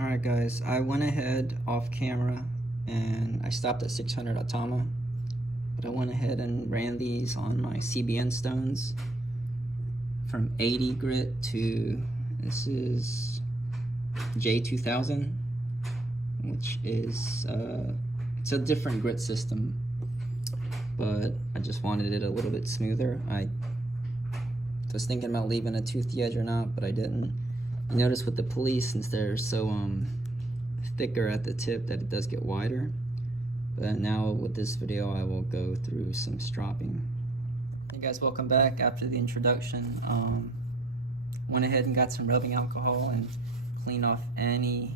Alright guys, I went ahead off camera and I stopped at 600 Atama, but I went ahead and ran these on my CBN stones from 80 grit to, this is J2000, which is, it's a different grit system, but I just wanted it a little bit smoother. I was thinking about leaving a toothy edge or not, but I didn't. You notice with the Police, since they're so thicker at the tip, that it does get wider. But now with this video I will go through some stropping. Hey guys, welcome back. After the introduction, went ahead and got some rubbing alcohol and cleaned off any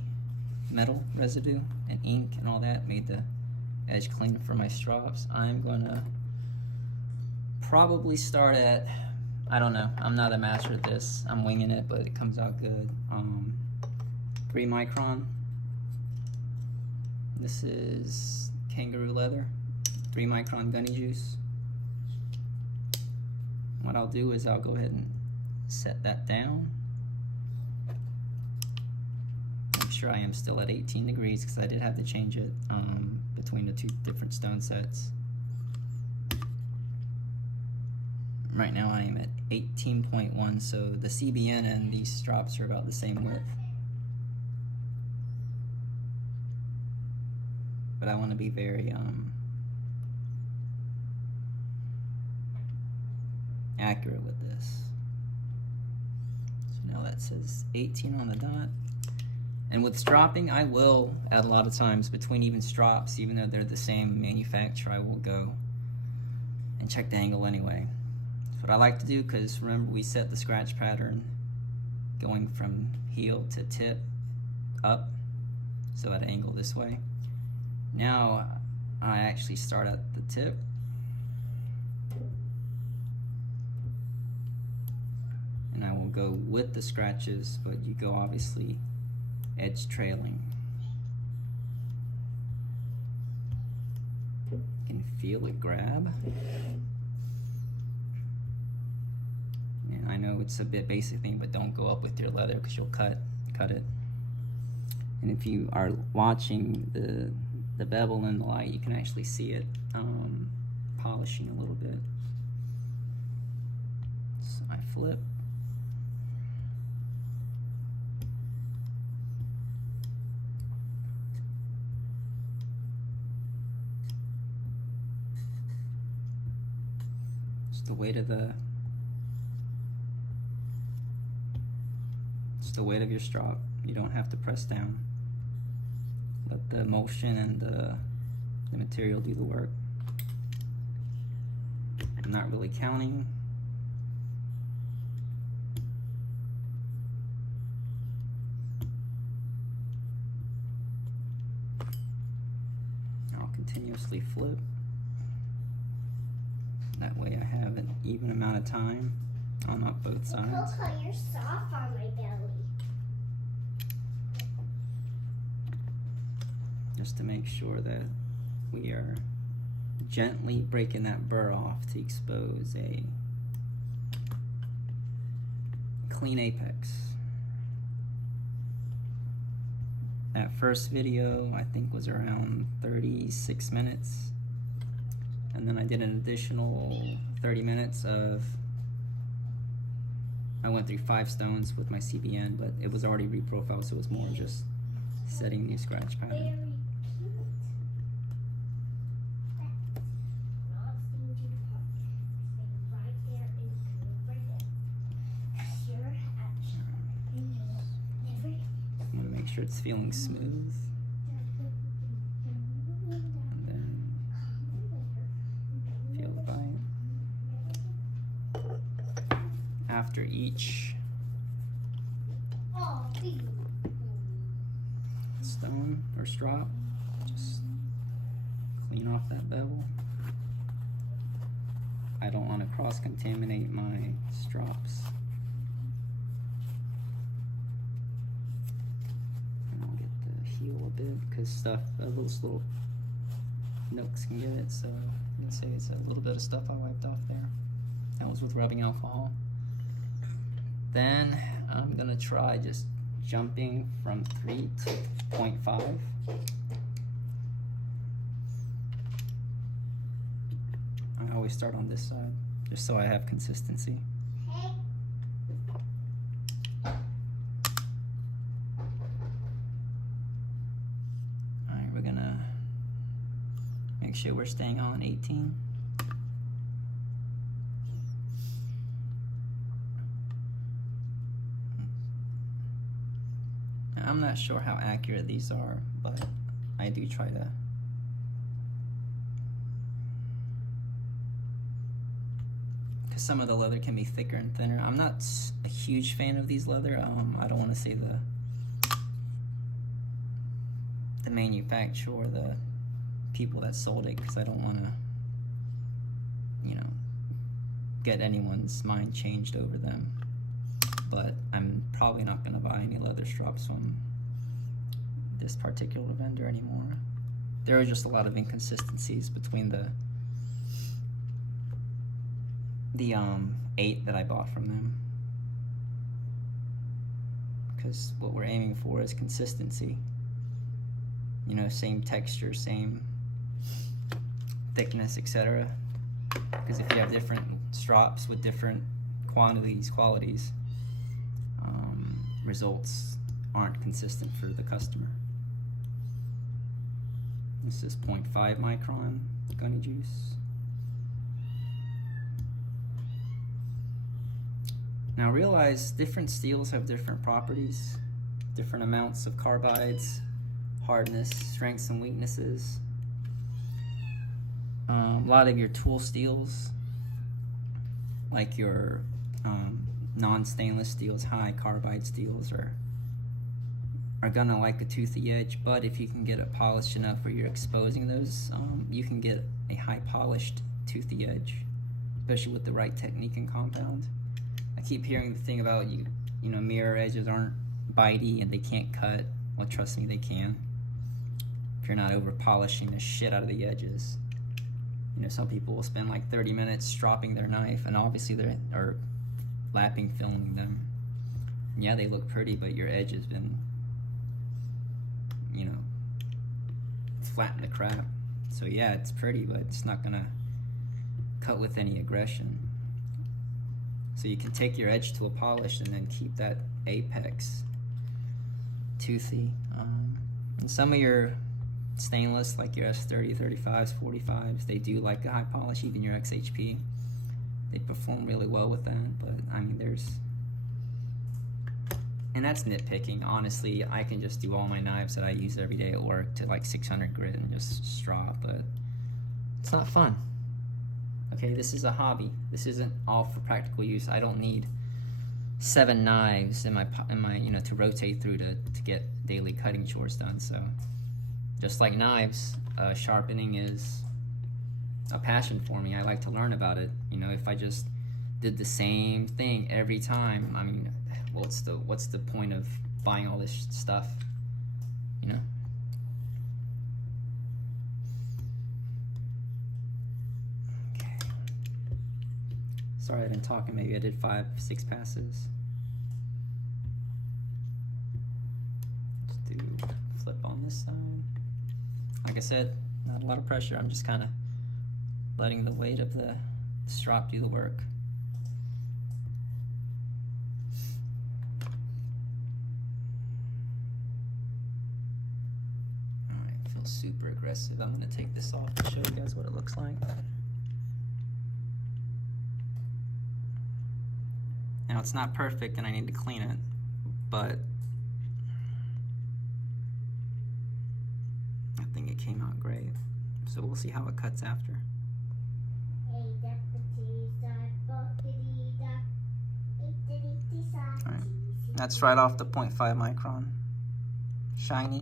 metal residue and ink and all that, made the edge clean for my strops. I'm gonna probably start at, I don't know, I'm not a master at this, I'm winging it, but it comes out good. 3 micron. This is kangaroo leather, 3 micron Gunny Juice. What I'll do is I'll go ahead and set that down. Make sure I am still at 18 degrees because I did have to change it between the two different stone sets. Right now I am at 18.1, so the CBN and these strops are about the same width. But I want to be very accurate with this. So now that says 18 on the dot. And with stropping, I will, at a lot of times, between even strops, even though they're the same manufacturer, I will go and check the angle anyway. That's what I like to do, because remember we set the scratch pattern going from heel to tip up, so at an angle this way. Now I actually start at the tip and I will go with the scratches, but you go obviously edge trailing. You can feel it grab. And I know it's a bit basic thing, but don't go up with your leather because you'll cut it. And if you are watching the bevel in the light, you can actually see it polishing a little bit. So I flip. Just the weight of your strop. You don't have to press down. Let the motion and the material do the work. I'm not really counting. I'll continuously flip. That way I have an even amount of time on both sides. Coco, you're soft on my belly. Just to make sure that we are gently breaking that burr off to expose a clean apex. That first video I think was around 36 minutes, and then I did an additional 30 minutes of, I went through 5 stones with my CBN, but it was already reprofiled, so it was more just setting the scratch pattern. Sure it's feeling smooth, and then feel the bite. After each stone or strop, just clean off that bevel. I don't want to cross-contaminate my strops. Heel a bit because those little nooks can get it, so you can say it's a little bit of stuff I wiped off there. That was with rubbing alcohol. Then I'm gonna try just jumping from 3 to 0.5. I always start on this side, just so I have consistency. Hey. Alright, we're gonna make sure we're staying on 18. I'm not sure how accurate these are, but I do try to. Because some of the leather can be thicker and thinner. I'm not a huge fan of these leather. I don't want to say the manufacturer or the people that sold it, because I don't want to, you know, get anyone's mind changed over them. But I'm probably not going to buy any leather strops from this particular vendor anymore. There are just a lot of inconsistencies between the 8 that I bought from them. Because what we're aiming for is consistency. You know, same texture, same thickness, etc. Because if you have different strops with different qualities, results aren't consistent for the customer. This is 0.5 micron Gunny Juice. Now realize different steels have different properties, different amounts of carbides, hardness, strengths and weaknesses. A lot of your tool steels, like your non-stainless steels, high carbide steels, are gonna like a toothy edge, but if you can get it polished enough where you're exposing those, you can get a high polished toothy edge, especially with the right technique and compound. I keep hearing the thing about you know, mirror edges aren't bitey and they can't cut. Well, trust me, they can. If you're not over polishing the shit out of the edges. You know, some people will spend like 30 minutes stropping their knife, and obviously they're lapping, filming them. Yeah, they look pretty, but your edge has been, you know, flattened to crap. So yeah, it's pretty, but it's not gonna cut with any aggression. So you can take your edge to a polish and then keep that apex toothy. And some of your stainless, like your S30, 35s, 45s, they do like a high polish, even your XHP. They perform really well with that, but I mean, and that's nitpicking. Honestly, I can just do all my knives that I use every day at work to like 600 grit and just strop, but it's not fun. Okay, this is a hobby. This isn't all for practical use. I don't need 7 knives in my you know, to rotate through to get daily cutting chores done. So just like knives, sharpening is a passion for me. I like to learn about it. You know, if I just did the same thing every time, I mean, what's the point of buying all this stuff, you know? Okay. Sorry I've been talking. Maybe I did 5-6 passes. Let's do flip on this side. Like I said, not a lot of pressure. I'm just kind of letting the weight of the strop do the work. Alright, feels super aggressive. I'm going to take this off to show you guys what it looks like. Now it's not perfect and I need to clean it, but I think it came out great. So we'll see how it cuts after. Alright, that's right off the 0.5 micron. Shiny.